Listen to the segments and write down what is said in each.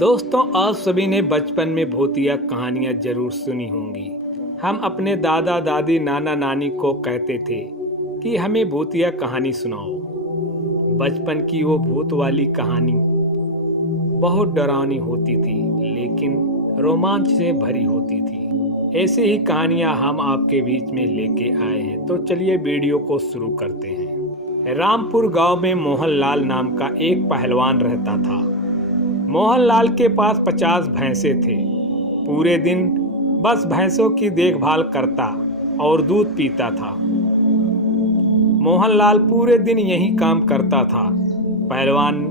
दोस्तों, आप सभी ने बचपन में भूतिया कहानियाँ जरूर सुनी होंगी। हम अपने दादा दादी नाना नानी को कहते थे कि हमें भूतिया कहानी सुनाओ। बचपन की वो भूत वाली कहानी बहुत डरावनी होती थी, लेकिन रोमांच से भरी होती थी। ऐसी ही कहानियाँ हम आपके बीच में लेके आए हैं, तो चलिए वीडियो को शुरू करते हैं। रामपुर गांव में मोहनलाल नाम का एक पहलवान रहता था। मोहनलाल के पास 50 भैंसे थे। पूरे दिन बस भैंसों की देखभाल करता और दूध पीता था। मोहनलाल पूरे दिन यही काम करता था। पहलवान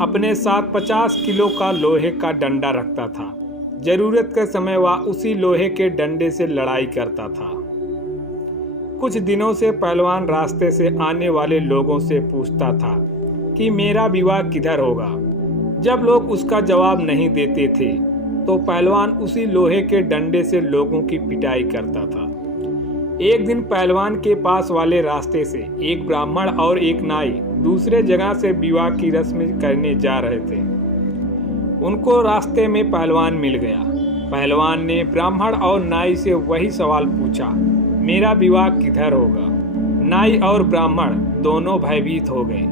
अपने साथ 50 किलो का लोहे का डंडा रखता था। जरूरत के समय वह उसी लोहे के डंडे से लड़ाई करता था। कुछ दिनों से पहलवान रास्ते से आने वाले लोगों से पूछता था कि मेरा विवाह किधर होगा। जब लोग उसका जवाब नहीं देते थे तो पहलवान उसी लोहे के डंडे से लोगों की पिटाई करता था। एक दिन पहलवान के पास वाले रास्ते से एक ब्राह्मण और एक नाई दूसरे जगह से विवाह की रस्म करने जा रहे थे। उनको रास्ते में पहलवान मिल गया। पहलवान ने ब्राह्मण और नाई से वही सवाल पूछा, मेरा विवाह किधर होगा। नाई और ब्राह्मण दोनों भयभीत हो गए।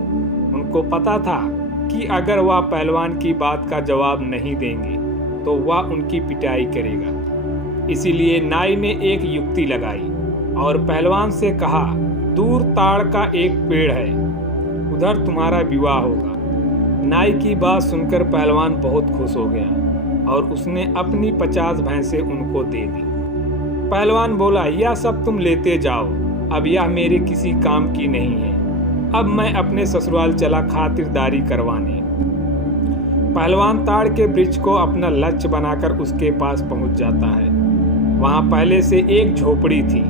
उनको पता था कि अगर वह पहलवान की बात का जवाब नहीं देंगे तो वह उनकी पिटाई करेगा। इसीलिए नाई ने एक युक्ति लगाई और पहलवान से कहा, दूर ताड़ का एक पेड़ है, उधर तुम्हारा विवाह होगा। नाई की बात सुनकर पहलवान बहुत खुश हो गया और उसने अपनी 50 भैंसें उनको दे दी। पहलवान बोला, यह सब तुम लेते जाओ, अब यह मेरे किसी काम की नहीं है। अब मैं अपने ससुराल चला खातिरदारी करवाने। पहलवान ताड़ के वृक्ष को अपना लक्ष्य बनाकर उसके पास पहुंच जाता है। वहां पहले से एक झोपड़ी थी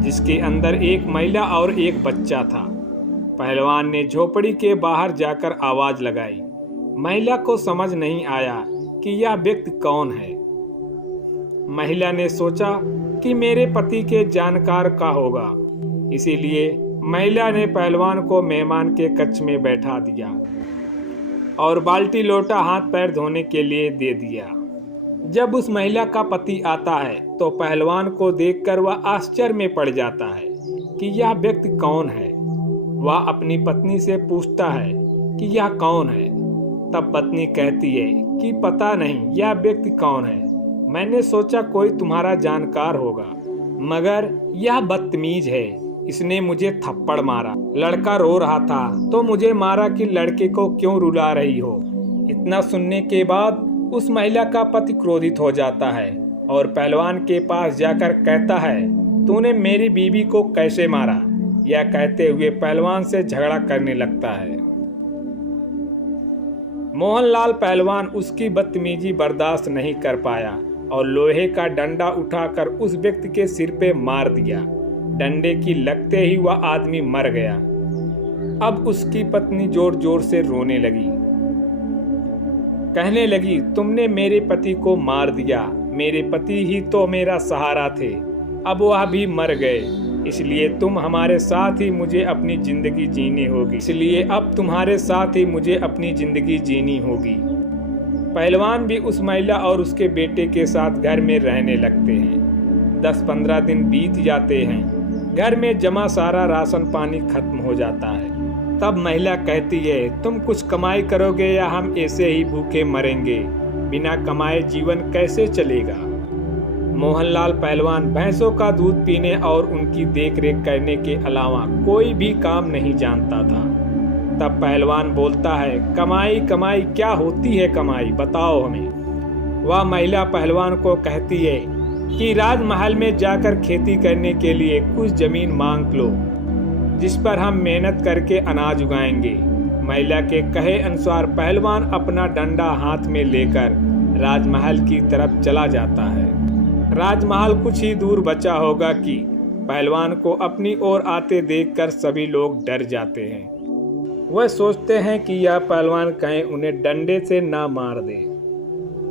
जिसके अंदर एक महिला और एक बच्चा था। पहलवान ने झोपड़ी के बाहर जाकर आवाज लगाई। महिला को समझ नहीं आया कि यह व्यक्ति कौन है। महिला ने सोचा कि मेरे पति के जानकार का होगा, इसीलिए महिला ने पहलवान को मेहमान के कक्ष में बैठा दिया और बाल्टी लोटा हाथ पैर धोने के लिए दे दिया। जब उस महिला का पति आता है तो पहलवान को देखकर वह आश्चर्य में पड़ जाता है कि यह व्यक्ति कौन है। वह अपनी पत्नी से पूछता है कि यह कौन है। तब पत्नी कहती है कि पता नहीं यह व्यक्ति कौन है, मैंने सोचा कोई तुम्हारा जानकार होगा, मगर यह बदतमीज है, इसने मुझे थप्पड़ मारा। लड़का रो रहा था तो मुझे मारा कि लड़के को क्यों रुला रही हो। इतना सुनने के बाद उस महिला का पति क्रोधित हो जाता है और पहलवान के पास जाकर कहता है, तूने मेरी बीवी को कैसे मारा। यह कहते हुए पहलवान से झगड़ा करने लगता है। मोहनलाल पहलवान उसकी बदतमीजी बर्दाश्त नहीं कर पाया और लोहे का डंडा उठाकर उस व्यक्ति के सिर पे मार दिया। डंडे की लगते ही वह आदमी मर गया। अब उसकी पत्नी जोर जोर से रोने लगी, कहने लगी, तुमने मेरे पति को मार दिया, मेरे पति ही तो मेरा सहारा थे, अब वह भी मर गए, इसलिए तुम हमारे साथ ही मुझे अपनी जिंदगी जीनी होगी। इसलिए अब तुम्हारे साथ ही मुझे अपनी जिंदगी जीनी होगी। पहलवान भी उस महिला और उसके बेटे के साथ घर में रहने लगते हैं। 10-15 दिन बीत जाते हैं। घर में जमा सारा राशन पानी खत्म हो जाता है। तब महिला कहती है, तुम कुछ कमाई करोगे या हम ऐसे ही भूखे मरेंगे, बिना कमाए जीवन कैसे चलेगा। मोहनलाल पहलवान भैंसों का दूध पीने और उनकी देखरेख करने के अलावा कोई भी काम नहीं जानता था। तब पहलवान बोलता है, कमाई कमाई क्या होती है, कमाई बताओ हमें। वह महिला पहलवान को कहती है कि राजमहल में जाकर खेती करने के लिए कुछ जमीन मांग लो, जिस पर हम मेहनत करके अनाज उगाएंगे। महिला के कहे अनुसार पहलवान अपना डंडा हाथ में लेकर राजमहल की तरफ चला जाता है। राजमहल कुछ ही दूर बचा होगा कि पहलवान को अपनी ओर आते देखकर सभी लोग डर जाते हैं। वह सोचते हैं कि यह पहलवान कहीं उन्हें डंडे से ना मार दे।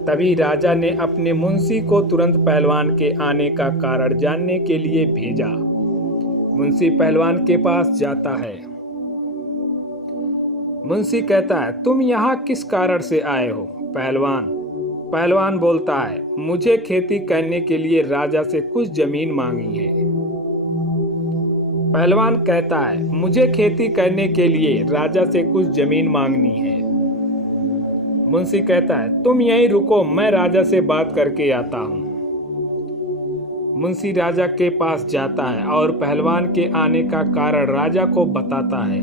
तभी राजा ने अपने मुंशी को तुरंत पहलवान के आने का कारण जानने के लिए भेजा। मुंशी पहलवान के पास जाता है। मुंशी कहता है, तुम यहाँ किस कारण से आए हो। पहलवान, पहलवान बोलता है, मुझे खेती करने के लिए राजा से कुछ जमीन मांगी है। पहलवान कहता है, मुझे खेती करने के लिए राजा से कुछ जमीन मांगनी है। मुंशी कहता है, तुम यहीं रुको, मैं राजा से बात करके आता हूँ। मुंशी राजा के पास जाता है और पहलवान के आने का कारण राजा को बताता है।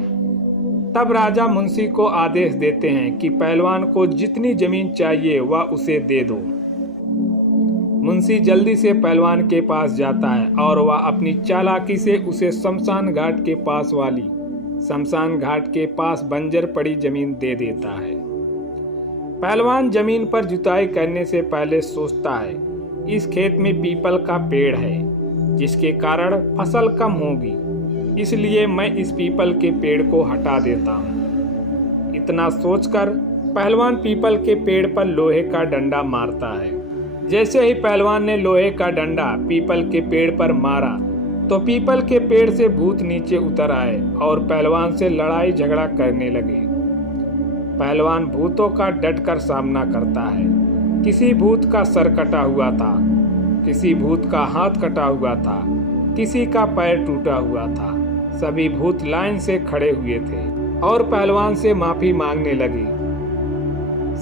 तब राजा मुंशी को आदेश देते हैं कि पहलवान को जितनी जमीन चाहिए वह उसे दे दो। मुंशी जल्दी से पहलवान के पास जाता है और वह अपनी चालाकी से उसे शमशान घाट के पास बंजर पड़ी जमीन दे देता है। पहलवान जमीन पर जुताई करने से पहले सोचता है, इस खेत में पीपल का पेड़ है जिसके कारण फसल कम होगी, इसलिए मैं इस पीपल के पेड़ को हटा देता हूँ। इतना सोचकर पहलवान पीपल के पेड़ पर लोहे का डंडा मारता है। जैसे ही पहलवान ने लोहे का डंडा पीपल के पेड़ पर मारा तो पीपल के पेड़ से भूत नीचे उतर आए और पहलवान से लड़ाई झगड़ा करने लगे। पहलवान भूतों का डटकर सामना करता है। किसी भूत का सर कटा हुआ था, किसी भूत का हाथ कटा हुआ था, किसी का पैर टूटा हुआ था। सभी भूत लाइन से खड़े हुए थे और पहलवान से माफी मांगने लगे।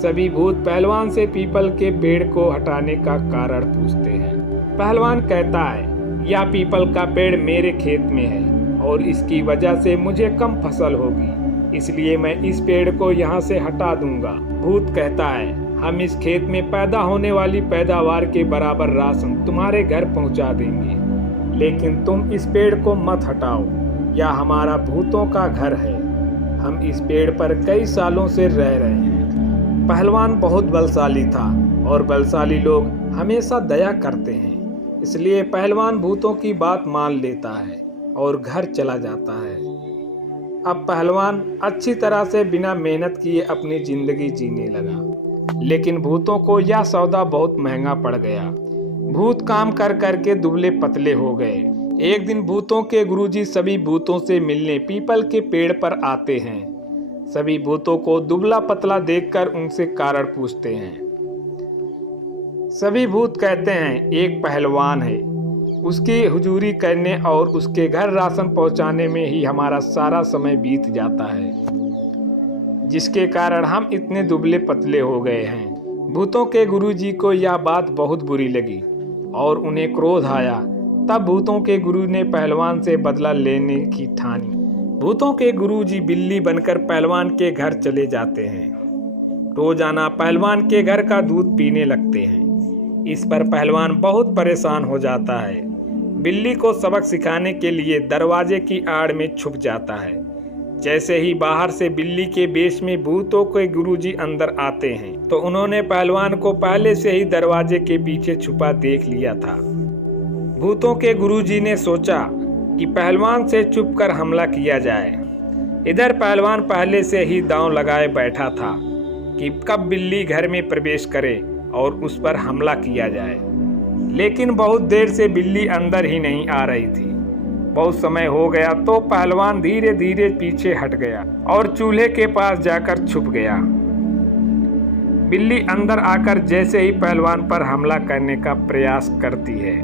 सभी भूत पहलवान से पीपल के पेड़ को हटाने का कारण पूछते हैं। पहलवान कहता है, यह पीपल का पेड़ मेरे खेत में है और इसकी वजह से मुझे कम फसल होगी, इसलिए मैं इस पेड़ को यहाँ से हटा दूंगा। भूत कहता है, हम इस खेत में पैदा होने वाली पैदावार के बराबर राशन तुम्हारे घर पहुँचा देंगे, लेकिन तुम इस पेड़ को मत हटाओ, यह हमारा भूतों का घर है। हम इस पेड़ पर कई सालों से रह रहे हैं। पहलवान बहुत बलशाली था और बलशाली लोग हमेशा दया करते हैं, इसलिए पहलवान भूतों की बात मान लेता है और घर चला जाता है। अब पहलवान अच्छी तरह से बिना मेहनत किए अपनी जिंदगी जीने लगा, लेकिन भूतों को यह सौदा बहुत महंगा पड़ गया। भूत काम कर करके दुबले पतले हो गए। एक दिन भूतों के गुरुजी सभी भूतों से मिलने पीपल के पेड़ पर आते हैं। सभी भूतों को दुबला पतला देखकर उनसे कारण पूछते हैं। सभी भूत कहते हैं, एक पहलवान है, उसकी हुजूरी करने और उसके घर राशन पहुंचाने में ही हमारा सारा समय बीत जाता है, जिसके कारण हम इतने दुबले पतले हो गए हैं। भूतों के गुरुजी को यह बात बहुत बुरी लगी और उन्हें क्रोध आया। तब भूतों के गुरु ने पहलवान से बदला लेने की ठानी। भूतों के गुरुजी बिल्ली बनकर पहलवान के घर चले जाते हैं। रोजाना पहलवान के घर का दूध पीने लगते हैं। इस पर पहलवान बहुत परेशान हो जाता है। बिल्ली को सबक सिखाने के लिए दरवाजे की आड़ में छुप जाता है। जैसे ही बाहर से बिल्ली के वेश में भूतों के गुरुजी अंदर आते हैं तो उन्होंने पहलवान को पहले से ही दरवाजे के पीछे छुपा देख लिया था। भूतों के गुरुजी ने सोचा कि पहलवान से छुपकर हमला किया जाए। इधर पहलवान पहले से ही दांव लगाए बैठा था कि कब बिल्ली घर में प्रवेश करे और उस पर हमला किया जाए, लेकिन बहुत देर से बिल्ली अंदर ही नहीं आ रही थी। बहुत समय हो गया तो पहलवान धीरे धीरे पीछे हट गया और चूल्हे के पास जाकर छुप गया। बिल्ली अंदर आकर जैसे ही पहलवान पर हमला करने का प्रयास करती है,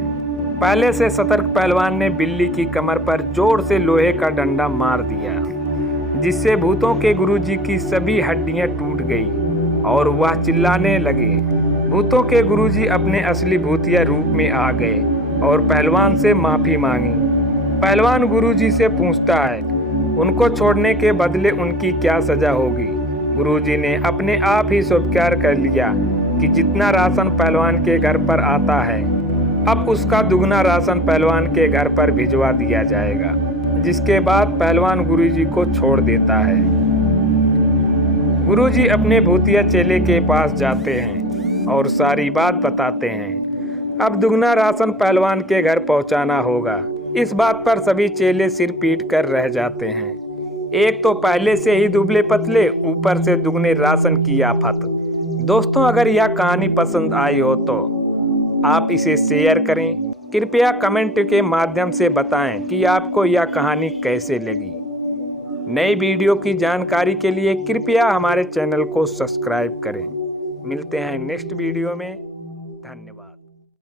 पहले से सतर्क पहलवान ने बिल्ली की कमर पर जोर से लोहे का डंडा मार दिया, जिससे भूतों के गुरुजी की सभी हड्डियां टूट गई और वह चिल्लाने लगे। भूतों के गुरुजी अपने असली भूतिया रूप में आ गए और पहलवान से माफी मांगी। पहलवान गुरुजी से पूछता है, उनको छोड़ने के बदले उनकी क्या सजा होगी। गुरुजी ने अपने आप ही स्वीकार कर लिया कि जितना राशन पहलवान के घर पर आता है, अब उसका दुगना राशन पहलवान के घर पर भिजवा दिया जाएगा, जिसके बाद पहलवान गुरुजी को छोड़ देता है। गुरुजी अपने भूतिया चेले के पास जाते हैं और सारी बात बताते हैं। अब दुगना राशन पहलवान के घर पहुंचाना होगा। इस बात पर सभी चेले सिर पीट कर रह जाते हैं। एक तो पहले से ही दुबले पतले, ऊपर से दुगने राशन की आफत। दोस्तों, अगर यह कहानी पसंद आई हो तो आप इसे शेयर करें। कृपया कमेंट के माध्यम से बताएं कि आपको यह कहानी कैसे लगी। नई वीडियो की जानकारी के लिए कृपया हमारे चैनल को सब्सक्राइब करें। मिलते हैं नेक्स्ट वीडियो में। धन्यवाद।